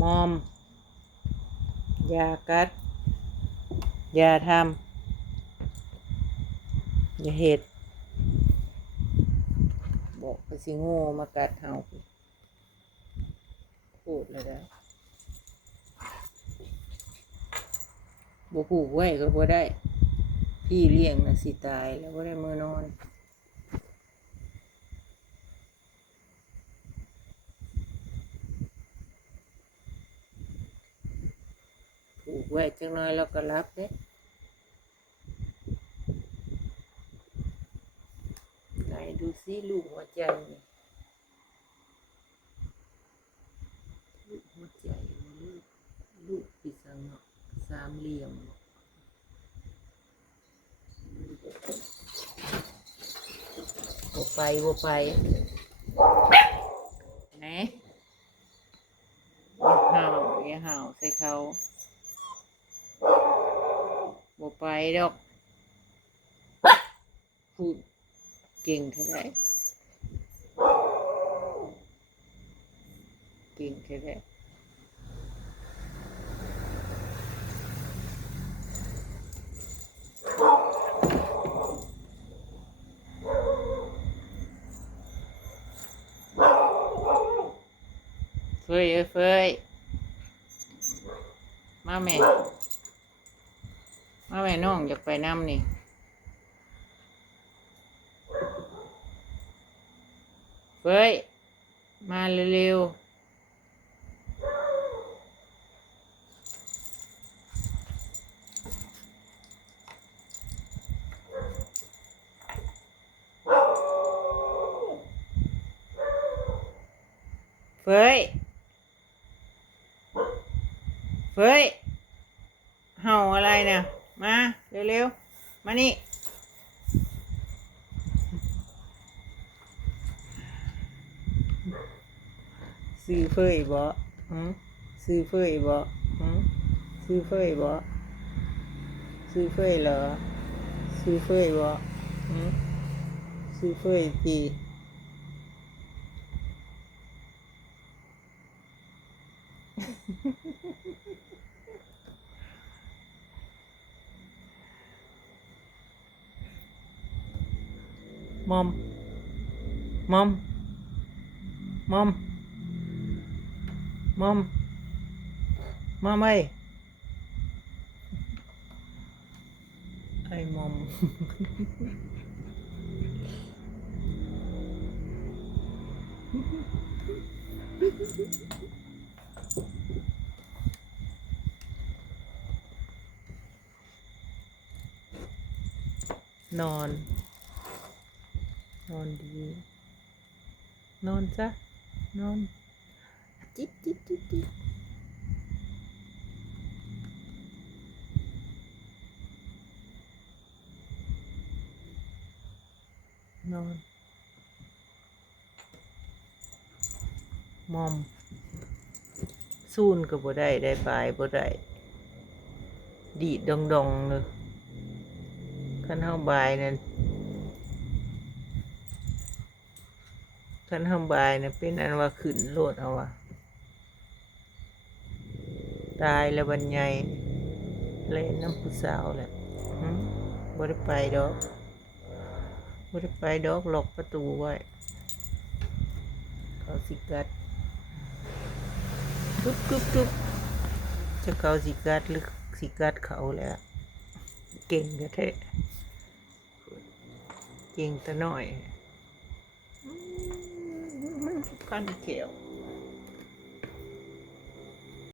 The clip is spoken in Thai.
มอมอย่ากัดอย่าทำอย่าเห็ดบอกไปสิโง่มากัดเฮาพูดเลยนะบ่ผูกไว้ก็บ่ได้พี่เลี้ยงน่ะสิตายแล้วบ่ได้มื้อนอนผูกไว้จังน้อยแล้วก็รับเด้ไหนดูสิลูกหัวใจนี่ลูกหัวใจลูกปีศาจสามเหลี่ยมบ่ไปไหนอย่าเห่าใส่เขาบ่ไปดอกพูดเก่งแค่ไหนเก่งแค่ไหนเฟยมาแม่น้องอยากไปน้ำนี่เฟยมาเร็วเฟยเห่าอะไรนะมาเร็วมานี่ซื้อเฟยบ่ซื้อเฟยบ่ซื้อเฟยบ่ซื้อเฟยเหรอซื้อเฟยบ่ซื้อเฟยจีมอมเอ้ยไอ้มอมนอนดีนอนซะนอนจิ๊ดนอนมอมซูนก็บ่ได้ปลายบ่ได้ดีดดองเลยคันเฮาบายนั่นคันเฮาบายน่ะเป็นอันว่าขึ้นโลดเอาว่าตายแล้วบัดใหญ่เล่นน้ำผู้สาวแหละบ่ได้ไปดอกล็อกประตูไว้เขาสิกัดทุบจะเขาสิกัดหรือสิกัดเขาแหละเก่งแท้เก่งแต่น้อยกันเขียว